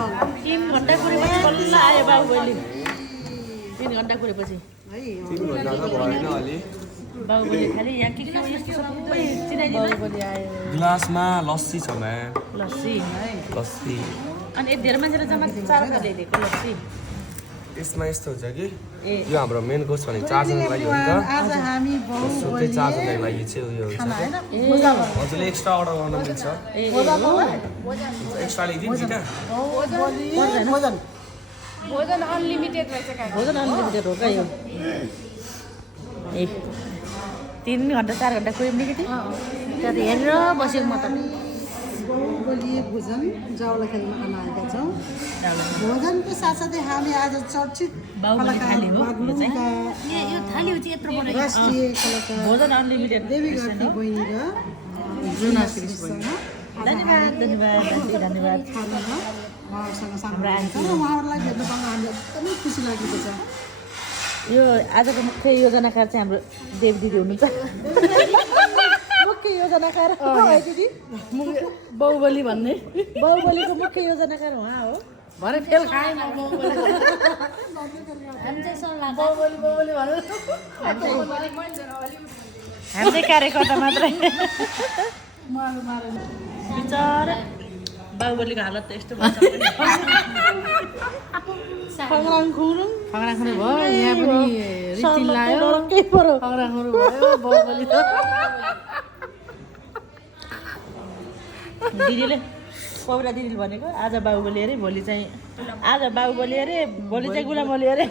3 घण्टा कुरेपछि बल्ल आयो बाहुबली 3 घण्टा कुरेपछि 3 घण्टा त भएन अलि बाहुबली खाली यहाँ के यस्तो सबै चिनाइदिनु बाहुबली आयो ग्लासमा लस्सी छ मा लस्सी लस्सी अनि यति धेरै मान्छेले जम्मा 4 ल्याइदिएको लस्सी यसमा यस्तो हुन्छ कि यो हाम्रो मेन कोर्स भने 4 जनाको लागि हो नि त आज हामी सुत्तै 4 जनाको लागि चाहिँ उयो हुन्छ हजुरले एक्स्ट्रा अर्डर गर्न मिल्छ एक्स्ट्रा ल्याइदिनु नि भोजन अनलिमिटेड रहेछ का भोजन अनलिमिटेड हो क्या यो 3 घण्टा 4 घण्टा कुर्यौँ नि कि त्यहाँ त हेरेर बसेको म त बाहुबली भोजन जावला खेलमा खान आएका छौँ भोजनको साथसाथै हामी आज चर्चित बाहुबली थाली हो यो चाहिँ यो थाली हो चाहिँ यत्रो बढी राष्ट्रिय कलाकार भोजन अनलिमिटेड देवी घरती बहिनी र जुना श्रीसँग धन्यवाद धन्यवाद धन्यवाद खानामा उहाँहरूसँग सामना छ र उहाँहरूलाई भेट्न पाउन हामीलाई एकदमै खुसी लागेको छ यो आजको मुख्य योजनाकार चाहिँ हाम्रो देव दिदी हुनुहुन्छ मुख्य योजनाकार है दिदी बाहुबली भन्ने बाहुबलीको मुख्य योजनाकार उहाँ हो भरे फेल खाएन बाहुबली हामी चाहिँ सल्लाह बाहुबली भन्नु हामी चाहिँ कार्यकर्ता मात्रै बिचरा बाहुबलीको हालत त यस्तो फङराङ खुरुङ भयो यहाँ पनि रिटिल लायो फङराङ खुरुङ भयो बाहुबली त दिदीले पौरा दिदीले भनेको आज बाहुबली अरे भोलि चाहिँ आज बाहुबली अरे भोलि चाहिँ गुलाम अली अरे